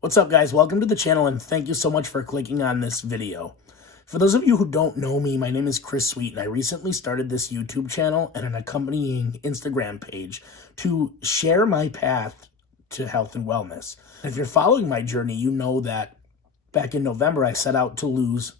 What's up, guys? Welcome to the channel, and thank you so much for clicking on this video. For those of you who don't know me, my name is Chris Sweet, and I recently started this YouTube channel and an accompanying Instagram page to share my path to health and wellness. If you're following my journey, you know that back in November, I set out to lose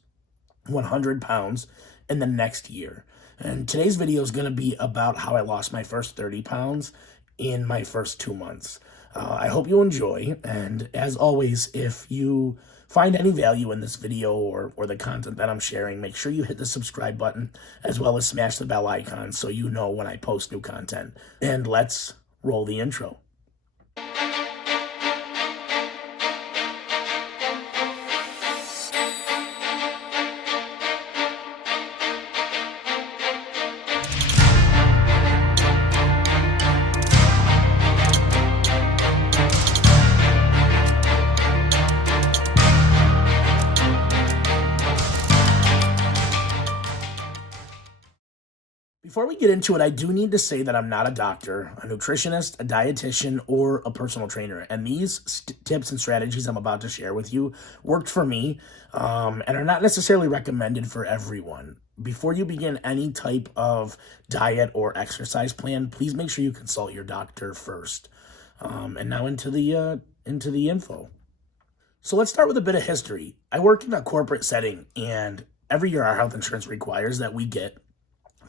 100 pounds in the next year. And today's video is going to be about how I lost my first 30 pounds in my first 2 months. I hope you enjoy, and as always, if you find any value in this video or the content that I'm sharing, make sure you hit the subscribe button as well as smash the bell icon so you know when I post new content. And let's roll the intro. Before we get into it, I do need to say that I'm not a doctor, a nutritionist, a dietitian, or a personal trainer. And these tips and strategies I'm about to share with you worked for me and are not necessarily recommended for everyone. Before you begin any type of diet or exercise plan, please make sure you consult your doctor first. And now into the info. So let's start with a bit of history. I work in a corporate setting, and every year our health insurance requires that we get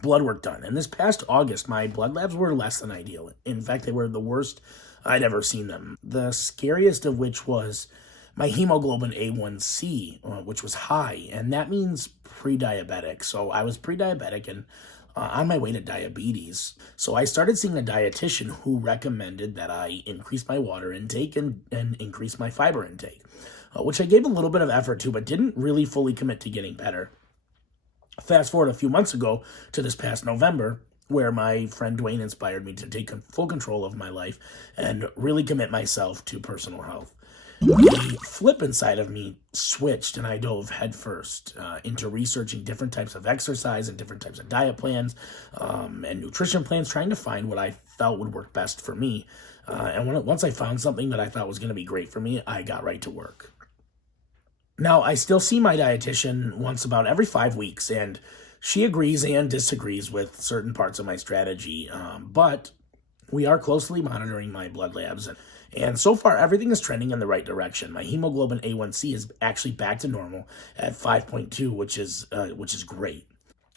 blood work done. And this past August, my blood labs were less than ideal. In fact, they were the worst I'd ever seen them. The scariest of which was my hemoglobin A1C, which was high, and that means pre-diabetic. So I was pre-diabetic and on my way to diabetes. So I started seeing a dietitian who recommended that I increase my water intake and increase my fiber intake, which I gave a little bit of effort to, but didn't really fully commit to getting better. Fast forward a few months ago to this past November, where my friend Dwayne inspired me to take full control of my life and really commit myself to personal health. The flip inside of me switched, and I dove headfirst into researching different types of exercise and different types of diet plans and nutrition plans, trying to find what I felt would work best for me. Once I found something that I thought was going to be great for me, I got right to work. Now, I still see my dietitian once about every 5 weeks, and she agrees and disagrees with certain parts of my strategy, but we are closely monitoring my blood labs, and so far everything is trending in the right direction. My hemoglobin A1C is actually back to normal at 5.2, which is great.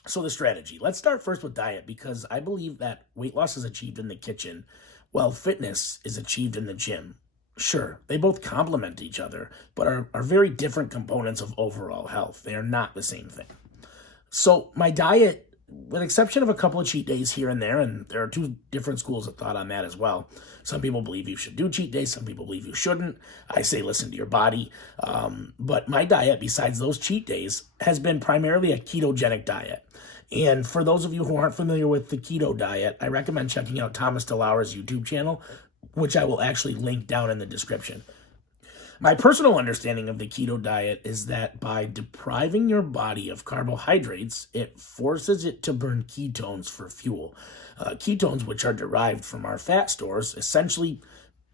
So the strategy. Let's start first with diet, because I believe that weight loss is achieved in the kitchen, while fitness is achieved in the gym. Sure, they both complement each other, but are very different components of overall health. They are not the same thing. So my diet, with exception of a couple of cheat days here and there are two different schools of thought on that as well. Some people believe you should do cheat days. Some people believe you shouldn't. I say listen to your body. But my diet, besides those cheat days, has been primarily a ketogenic diet. And for those of you who aren't familiar with the keto diet, I recommend checking out Thomas DeLauer's YouTube channel, which I will actually link down in the description. My personal understanding of the keto diet is that by depriving your body of carbohydrates, it forces it to burn ketones for fuel. Ketones, which are derived from our fat stores, essentially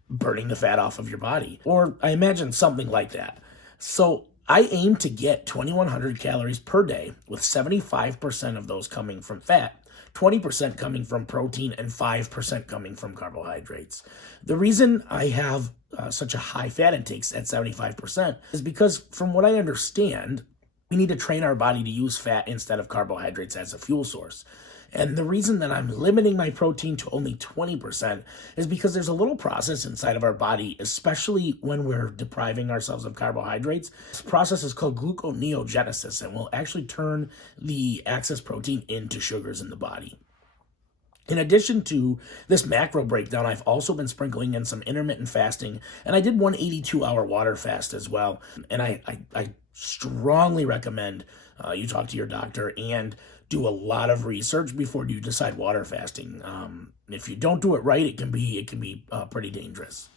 burning the fat off of your body. Or I imagine something like that. So I aim to get 2,100 calories per day, with 75% of those coming from fat, 20% coming from protein, and 5% coming from carbohydrates. The reason I have such a high fat intake at 75% is because, from what I understand, we need to train our body to use fat instead of carbohydrates as a fuel source. And the reason that I'm limiting my protein to only 20% is because there's a little process inside of our body, especially when we're depriving ourselves of carbohydrates. This process is called gluconeogenesis, and will actually turn the excess protein into sugars in the body. In addition to this macro breakdown, I've also been sprinkling in some intermittent fasting, and I did one 82-hour water fast as well. And I strongly recommend you talk to your doctor and do a lot of research before you decide water fasting. If you don't do it right, it can be pretty dangerous.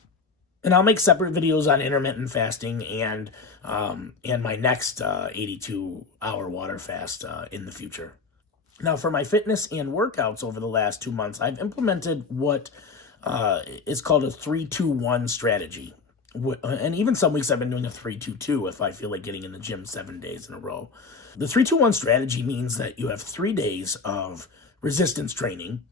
And I'll make separate videos on intermittent fasting and my next 82-hour water fast in the future. Now, for my fitness and workouts over the last 2 months, I've implemented what is called a 3-2-1 strategy. And even some weeks I've been doing a 3-2-2 if I feel like getting in the gym 7 days in a row. The 3-2-1 strategy means that you have 3 days of resistance training,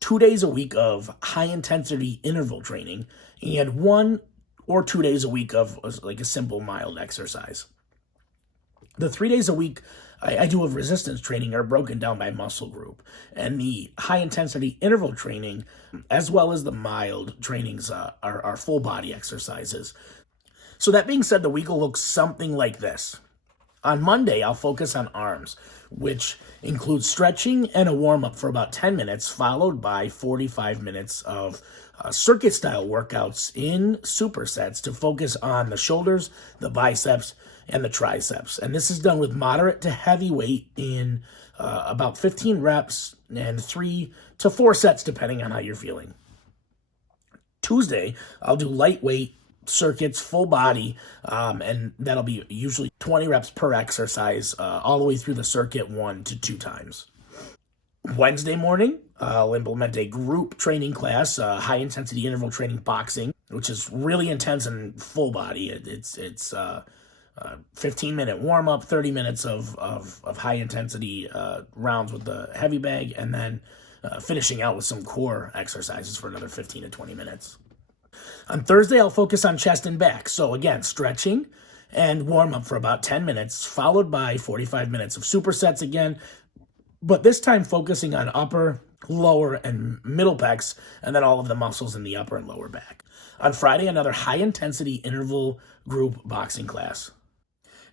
2 days a week of high intensity interval training, and 1 or 2 days a week of like a simple mild exercise. The 3 days a week I do of resistance training are broken down by muscle group, and the high intensity interval training, as well as the mild trainings, are full body exercises. So that being said, the week will look something like this. On Monday, I'll focus on arms, which includes stretching and a warm-up for about 10 minutes, followed by 45 minutes of circuit-style workouts in supersets to focus on the shoulders, the biceps, and the triceps. And this is done with moderate to heavy weight in about 15 reps and 3 to 4 sets, depending on how you're feeling. Tuesday, I'll do lightweight circuits, full body, and that'll be usually 20 reps per exercise, all the way through the circuit 1 to 2 times. Wednesday morning, I'll implement a group training class, high intensity interval training boxing, which is really intense and full body. It's 15-minute warm up, 30 minutes of high intensity rounds with the heavy bag, and then finishing out with some core exercises for another 15 to 20 minutes. On Thursday, I'll focus on chest and back. So again, stretching and warm up for about 10 minutes, followed by 45 minutes of supersets again, but this time focusing on upper, lower, and middle pecs, and then all of the muscles in the upper and lower back. On Friday, another high-intensity interval group boxing class.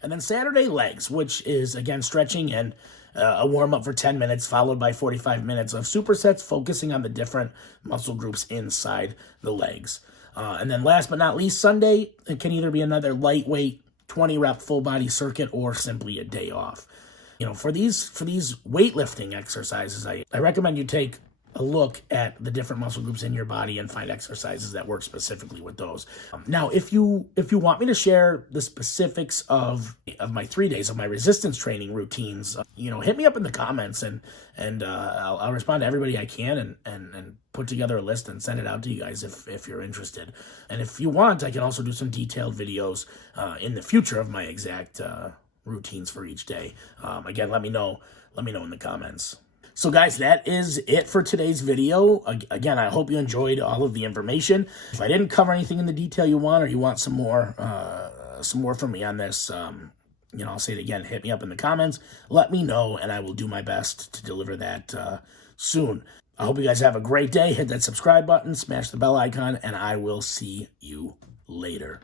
And then Saturday, legs, which is, again, stretching and a warm-up for 10 minutes, followed by 45 minutes of supersets, focusing on the different muscle groups inside the legs. And then last but not least, Sunday, it can either be another lightweight 20-rep full-body circuit or simply a day off. For these weightlifting exercises, I recommend you take a look at the different muscle groups in your body and find exercises that work specifically with those. Now, if you want me to share the specifics of my 3 days of my resistance training routines, hit me up in the comments and I'll respond to everybody I can and put together a list and send it out to you guys if you're interested. And if you want, I can also do some detailed videos in the future of my exact routines for each day. Again, let me know in the comments. So guys, that is it for today's video. Again, I hope you enjoyed all of the information. If I didn't cover anything in the detail you want, or you want some more from me on this, I'll say it again, hit me up in the comments, let me know, and I will do my best to deliver that soon. I hope you guys have a great day. Hit that subscribe button, smash the bell icon, and I will see you later.